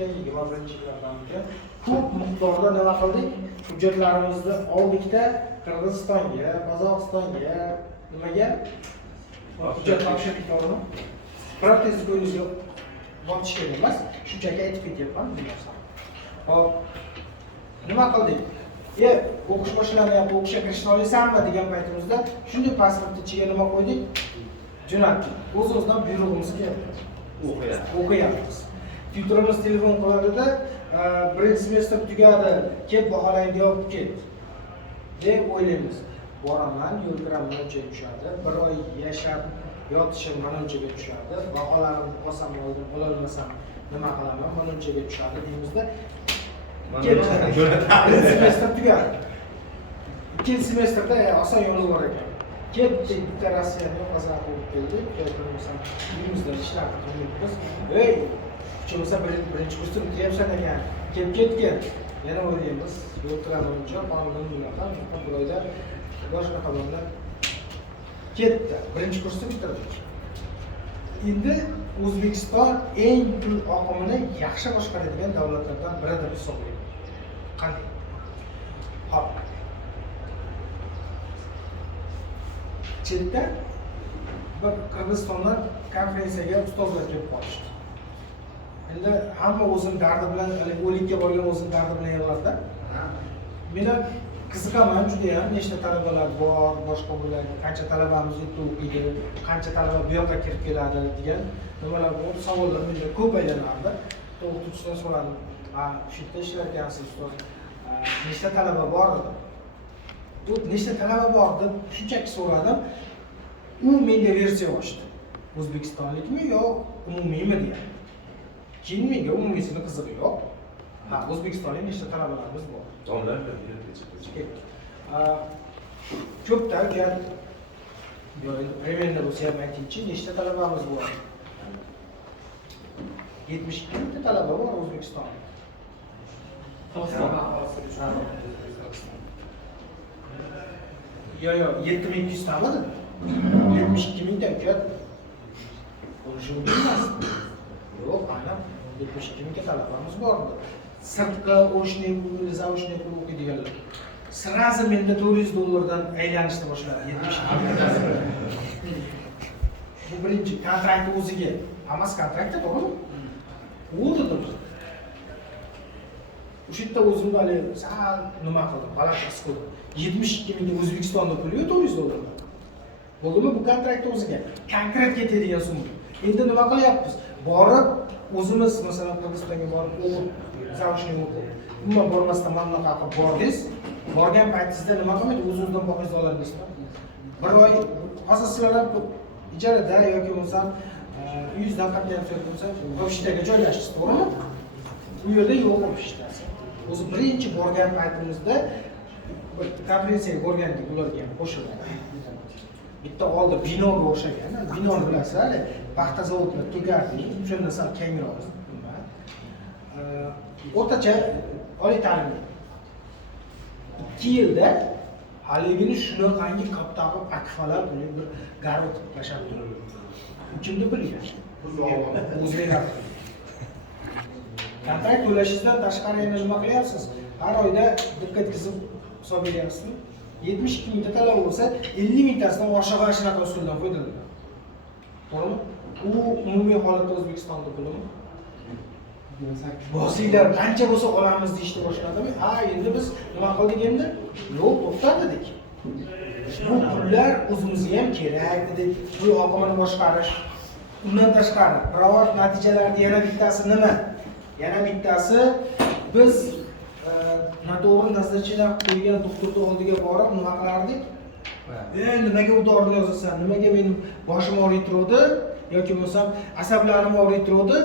21-yillardan keyin ko'p miqdorda nima qildik? Hujjatlarimizni oldikda Qirg'izistonga, Qozog'istonga nimaga hujjat topshirdik to'g'rimi? Protez bo'yicha botish kerak emas, shunchaki aytib ketyapman bu narsani. Hop. Nima qildik? O'qish boshlanyapti, o'qishga kirishni olaysanmi degan paytimizda shunday pasportni ichiga nima qo'ydik? Jo'natdik. O'z-o'zidan buyrug'imiz kelyapti. O'qiyapmiz. Tutorimiz telefon qiladida, birinchi semestr tugadi, kelib baholang deb ket. deb o'ylaymiz. Boraman, yo'lkiraman unchaga tushadi. Bir oy yashab yotishim mana unchaga tushadi. Baholarimni olsam oldim, ololmasam nima qilaman? Mana unchaga tushadi deymizda. Semestr tugadi. Ikkinchi semestrda oson yo'li bor ekan. Ketdik, bitta Rossiyani qazaq bo'lib keldik. Keltirmasam, uyimizda ishlar qilamiz. Ey, uchimizda birinchi kursda bityapsan ekan. Kelib ketgan. Yana o'ylaymiz, yo'lkiraman uncha, qonun bunaqa, bir oyda boshqa xabarlar ketdi. Birinchi kursni bitirdik. Endi O'zbekiston eng pul oqimini yaxshi boshqaradigan davlatlardan biri deb hisoblayman. Qanday? Hop. Chetda bir Qirg'izistondan konferensiyaga ustozlar kelib qolishdi. Endi hamma o'zim dardi bilan, o'likka borgan o'zim dardi bilan yig'lardi. Meni qiziqaman juda ham, nechta talabalar bor, boshqa bo'ladi, qancha talabamiz yerda o'qiydi, qancha talaba bu yoqqa kirib keladi degan nimalar bor, savollar menga ko'p aylanardi. O'qituvchidan so'radim, shu yerda ishlar ekansiz ustoz, nechta talaba bor edi? Bu nechta talaba bor deb shunchaki so'radim. U menga versiya ochdi. O'zbekistonlikmi yo umumiymi degan. Keyin menga umumiysini qizig'i yo'q. O'zbekistonlik nechta talabalarimiz bor? Domlar ko'pda gar primenda bo'lsa ham aytingchi, nechta talabamiz bor? 72 mingta talaba bor O'zbekistonda. Yo, 7200 tamidi? 72 mingta ukat bo'lishi mumkin emas. Yo'q, ana 72 mingta talabamiz bor. Sirtqa o'shning pulini, zaoshning pulini o'qiydiganlar. Sirazi menda $400 aylanishni boshladi. 72 mingta. Bu birinchi kontrakt o'ziga. Hammasi kontraktda, to'g'rimi? U dedim. O'sha yerda o'zimda hali sal nima qildim, g'alati qildim. 72 mingta O'zbekistonda puli yo'q, $400. Bo'ldimi bu kontrakt o'ziga? Konkret ketadigan summa. Endi nima qilyapmiz? Borib o'zimiz masalan Qirg'izistonga borib o'qib, zaoshni o'qib, umuman bormasdan mana bunaqa qilib bordingiz. Borgan paytingizda nima qilmaydi? O'z-o'zidan boqingizni olasizmi? Bir oy hozir sizlar ham ijarada yoki bo'lsa uyingizdan qatnayotgan bo'lsa, ofisdagi joylashingiz, to'g'rimi? Bu yerda yo'q ofisdasi. O'zi birinchi borgan paytimizda bir konferensiyaga borgandik, ularga ham qo'shildi. Bitta oldi binoga o'xshagan, binoni bilasizlar, paxta zavodida tugardik, shundan sal kengroq. O'rtacha oliy ta'lim 2 yilda haligini shunaqangi kaptaqib akfalar bo'lib bir garov tashlab turadi. Kimni bilgan? O'zinglar. Kontrakt to'lashingizdan tashqari yana nima qilyapsiz? Har oyda diqqat qilib hisob beryapsizmi? 72 mingta talaba bo'lsa, 50 mingtasidan oshig'i shunaqa usuldan foydalanadi. To'g'rimi? U umumiy holatda O'zbekistonda pulimi? Bosinglar qancha bo'lsa olamiz deyishni boshladimi? Endi biz nima qildik endi? Yo'q, to'xta dedik. Bu pullar o'zimizga ham kerak dedik. Bu oqimini boshqarish. Undan tashqari, biror natijalarda yana bittasi nima? Yana bittasi biz noto'g'ri nazarchilar qo'ygan doktorning oldiga borib nima qilardik? Nimaga u dorini yozasan? Nimaga mening boshim og'riyib turadi yoki bo'lsam asablarim og'riyib turadi?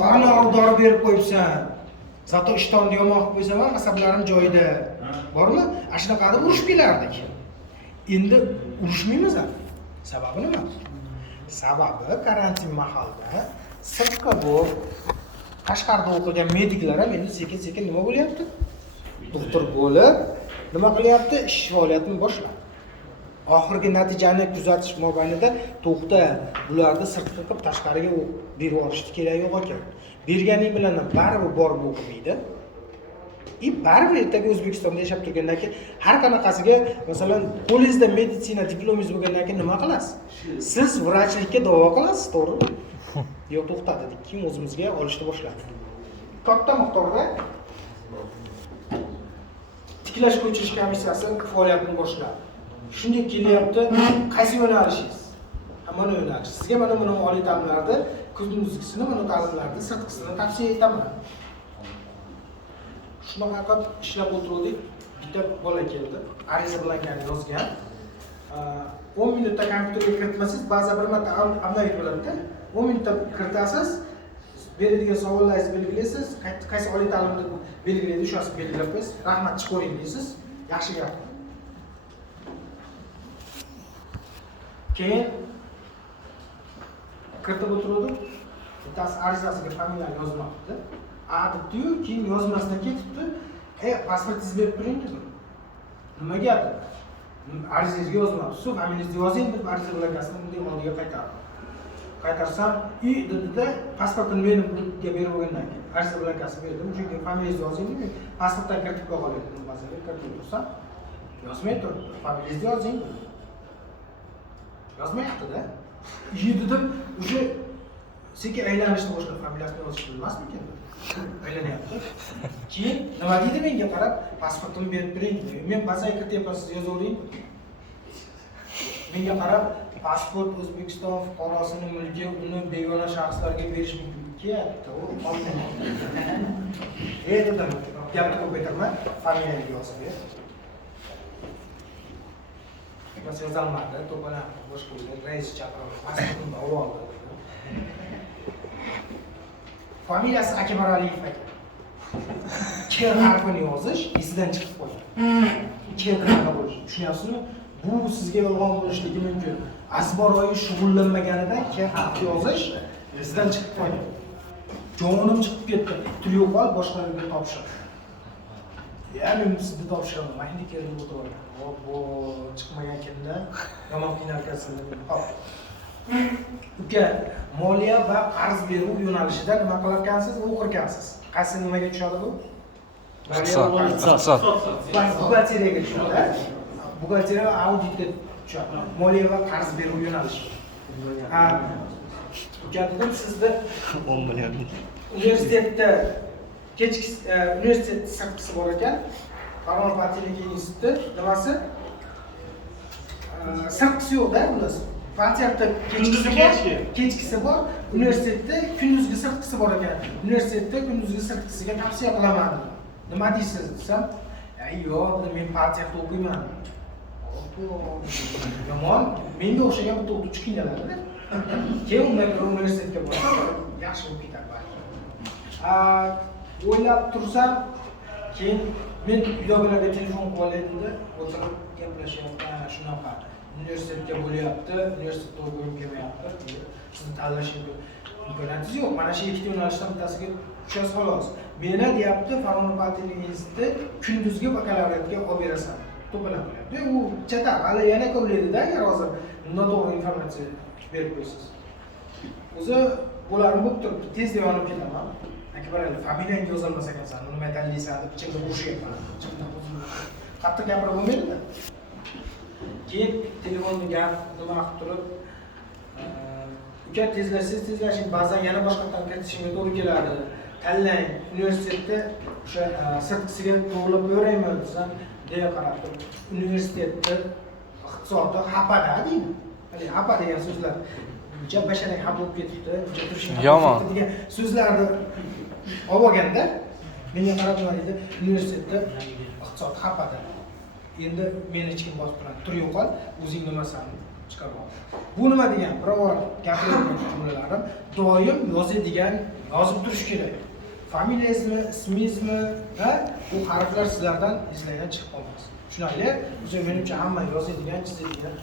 Qon og'riq dori berib qo'yibsan. Zato ishtonni yomon qilib qo'ysam ham asablarim joyida. Bormi? Shunaqa deb urushib kelardik. Endi urushmaymiz ham. Sababi nima? Sababi karantin mahalida sirtqa bo'lib Qashqarda o'qigan mediklar ham endi sekin-sekin nima bo'lyapti? Doktor bo'lib, nima qilyapti? Ish faoliyatini boshladi. oxirgi natijani kuzatish mobaynida to'xta, bularni sirtqi qilib tashqariga berib yuborishni keragi yo'q ekan. Berganing bilan baribir borib o'qimaydi. Baribir ertaga O'zbekistonda yashab turgandan keyin har qanaqasiga, masalan, qo'lingizda meditsina diplomingiz bo'lgandan keyin nima qilasiz? Siz vrachlikka da'vo qilasiz, to'g'rimi? Yo'q, to'xtadi dedik, keyin o'zimizga olishni boshladik. Katta miqdorda tiklash ko'chirish komissiyasi faoliyatini boshladi. Shunday kelyapti, qaysi yo'nalishingiz? Mana yo'nalish. Sizga mana buni oliy ta'limlarda kunduzgisini, mana ta'limlarda sirtqisini tavsiya etaman. Shunaqa qilib ishlab o'tirdik. Bitta bola keldi, ariza bilan yozgan. 10 minutda kompyuterga kiritmasangiz, ba'zi bir marta obnovit bo'ladi-da. 10 minutda kiritasiz, beradigan savollaringizni belgilaysiz, qaysi oliy ta'limda belgilaydi, o'shasini belgilab qo'yasiz. Rahmat, chiqaring deysiz. Yaxshi gap. Keyin kiritib o'tirdik. Bittasi arizasiga familiyani yozmoqda. Debdi-yu, keyin yozmasdan ketibdi. Pasportingizni berib turing dedim. Nimaga dedi? Arizangizga yozmabsiz, familiyangizni yozing deb ariza blankasini bunday oldiga qaytardim. Qaytarsam, dedi-da, pasportini menga berib bo'lgandan keyin ariza blankasini berdim. Chunki familiyangizni yozing dedim. Pasportdan kiritib qo'ygan edim. Ba'zan kiritib tursam, yozmay turibdi. Familiyangizni yozing dedim. Yozmayapti-da. Dedim, o'sha sekin aylanishni boshlab familiyasini yozishni bilmasmikan? Aylanyapti. Keyin nima deydi menga qarab, pasportimni berib turing dedi. Men ba'zan kirityapman, siz yozavering. Menga qarab, pasport O'zbekiston fuqarosining mulki, uni begona shaxslarga berish mumkin-ku. Dedim, gapni ko'paytirma, familiyangizni yozib ber. Mas yozolmadi, to'pana boshqa rais chaqirib, pasportimni olib oldi. Familiyasi Akbar Aliyev ekan. K harfini yozish esidan chiqib qoldi. K qanaqa bo'lishi, tushunyapsizmi? Bu sizga yolg'on bo'lishligi mumkin. Asboroyi shug'ullanmaganidan K harfi yozish esidan chiqib qoldi. Jonim chiqib ketdi. Tili yo'q, boshqalarga topshirdi. Ya'ni sizni topshiraman, mayli kelib o'tiraman. Bu chiqmagan kunda yomon qiynalgansiz. Hop. Uka, moliya va qarz beruv yo'nalishida nima qilar ekansiz, o'qirkansiz. Qaysi nimaga tushadi bu? Iqtisod. Buxgalteriyaga tushadi. Buxgalteriya auditga tushadi. Moliya va qarz beruv yo'nalishi. Uka, dedim, sizda 10 million. Universitetda kechki universitet sirtqisi bor ekan. Farg'ona patentlik instituti nimasi? Sirtqisi yo'q-da, bunisi. Patentda kechkisi bor, universitetda kunduzgi sirtqisi bor ekan. Universitetda kunduzgi sirtqisiga tavsiya qilaman. Nima deysiz desam, yo'q, men patentda o'qiyman. Yomon, menga o'xshagan bitta o'qituvchi qiynaladi-da. Keyin undan universitetga borsam, yaxshi bo'lib ketadi. O'ylab tursam, keyin men uydagilarga telefon qilib olaydim-da, o'tirib gaplashyapman, shunaqa. Universitetga bo'lyapti, universitetda o'qigim kelmayapti. Sizni tanlashingiz imkoniyatingiz yo'q. Mana shu ikkita yo'nalishdan bittasiga tushasiz xolos. Meni deyapti, Farg'ona patentlik instituti kunduzgi bakalavriatga olib berasan. To'polab qo'yapti. U chatar, hali yana ko'rlaydi-da, agar hozir noto'g'ri informatsiya berib qo'ysiz. O'zi bularni bo'lib turibdi, tezda yonib ketaman. Akbar Ali, familiyangni yozolmas ekansan, nima tanlaysan deb ichimda urishyapman. Qattiq gapirib bo'lmaydi-da. Keyin telefonni nima qilib turib, uka tezlashing, ba'zan yana boshqadan kiritishimga to'g'ri keladi. Tanlang, universitetda o'sha sirtqisiga to'g'rilab qo'yaraymi desam, deya qarab turib, universitetda iqtisodda hapada deydi. Hali hapa degan so'zlar basharak hap bo'lib ketibdi, turishing degan so'zlarni olganda menga qarab nima deydi, universitetda iqtisod hapada. Endi meni hech kim bosib turadi. Tur yo'qol, o'zing nimasan chiqarib ol. Bu nima degan? Biror gapiradigan jumlalarim doim yozib turish kerak. Familiyangizmi, ismingizmi, bu harflar sizlardan izlaydan chiqib qolmas. Tushunarli? O'zi menimcha hamma yozadigan, chizadigan